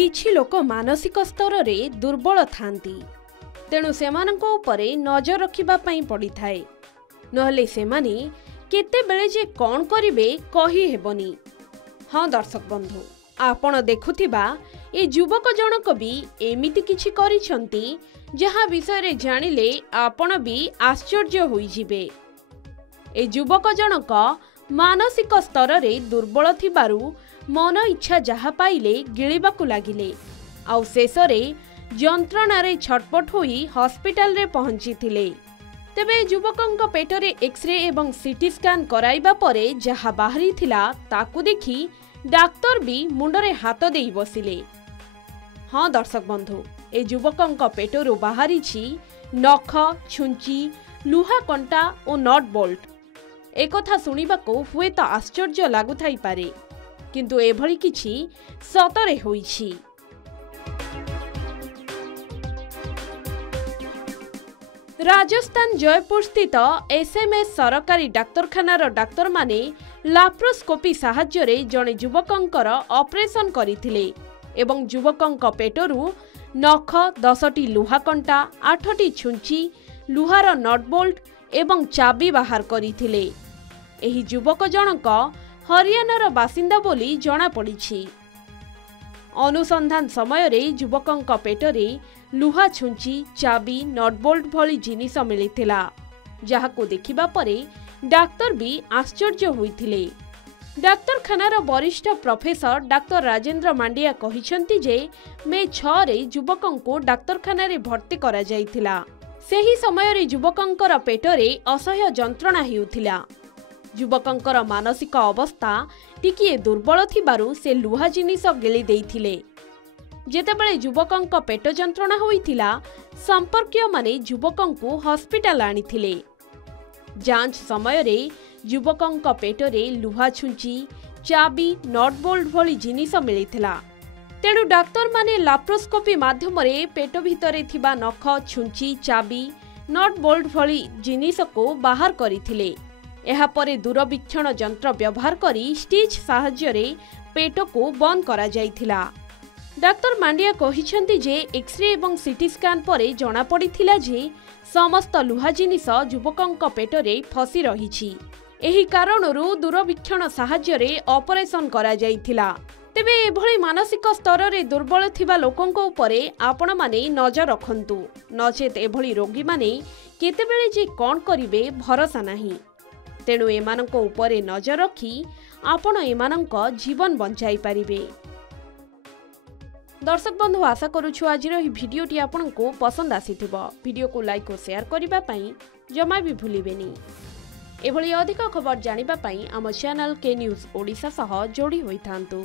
किछि लोक मानसिक स्तर रे दुर्बल थांती तेणु सेमानंको उपरे नजर रखिबा पई पड़ी थाए नहले सेमाने केते बेले जे कोन करिवे कहि हेबनी। हाँ दर्शक बंधु आपण देखुथिबा ए युवक जनक भी एमिति किछि करिसंती जहा विषय रे जानिले आपण भी आश्चर्य होई जिवे। ए युवक जनक मानसिक स्तर रे दुर्बल थिबारु मन इच्छा जहा पाइले गिळिबाकु लागिले आउ शेषरे यंत्रणा रे छटपट होई हॉस्पिटल रे पहुंची थिले। तेबे युवकंक पेटरे एक्सरे एवं सीटी स्कैन कराइबा परे जहा बाहरी थिला ताकु देखि डाक्टर भी मुंडरे हाथ देई बसिले। हाँ दर्शक बंधु ए युवकंक पेटरु बाहरी छी नख छुंची लुहा कंटा और नट बोल्ट। एक कथा सुनिबाको हुए तो आश्चर्य लागुथाई पारे किंतु एभली किछि सतरे होईछि। राजस्थान जयपुर स्थित एसएमएस सरकारी डाक्तरखानार डाक्तर माने लाप्रोस्कोपी साहाय्य रे जणे युवकंकर ऑपरेशन करिथिले एवं युवकंक पेटरु नख 10टी लुहा कंटा 8टी छुंची लुहार नट बोल्ट एवं चाबी बाहर करिथिले। एही युवक जनक हरियाणार बासिंदा बोली जणा पड़िछि। अनुसंधान समय रे युवकंक पेटरे लुहा छुंची चाबी नट बोल्ट भली जिनिस मिलिथिला जाहाको देखिबा परे डाक्तर भी आश्चर्य होइथिले। डाक्तरखानार वरिष्ठ प्रोफेसर डाक्टर राजेंद्र मांडिया कहिसंती जे मे 6 रे युवकंको डाक्तरखाना रे भर्ती करा जाइथिला। सेही समय रे युवकंकर पेटरे असह्य जंत्रणा हेउथिला। युवकंकर मानसिक अवस्था टिकिए दुर्बल थिबारु से लुहा जिनिस गिली देइथिले। जेतेबेले युवकंक पेट जंत्रणा होइथिला संपर्कीय माने युवकंकु हॉस्पिटल आनिथिले। जांच समय रे युवकंक पेटरे लुहा छुंची चाबी नट बोल्ट भली जिनिस मिलिथिला। तेणु डाक्तर माने लाप्रोस्कोपी माध्यम रे पेट भितरे थिबा नख छुंची चाबी नट बोल्ट भली जिनिस को बाहर करिथिले। एहा परे दूरवीक्षण यंत्र व्यवहार करी स्टिच साहाय्य रे पेट को बंद करा जाइथिला। डाक्टर मांडिया कहिसंती जे एक्सरे एवं सीटी स्कैन परे जणा पड़िथिला जे समस्त लुहा जिनिस युवकंक पेटरे फसी रहिछि। एही कारणरू दूरवीक्षण साहाय्य रे ऑपरेशन करा जाइथिला। तेबे एभली मानसिक स्तर रे दुर्बल थिबा लोकंक उपरे आपण माने नजर रखंतु नचेत एभली रोगी माने केतेबेले जे कोन करिवे भरोसा नाही। तेणु एमानंक उपरे नजर रखी आपण एमानंक जीवन बंचाई पारिबे। दर्शक बंधु आशा करूछु आजिर ही भिडियोटी आपनको पसंद आसीथिबो। भिडियो को लाइक और शेयर करिबा पई जमा भी भूलिबेनी। एभली अधिक खबर जानिबा पई आम चैनल के न्यूज ओडिशा सह जोड़ी होइथांतु।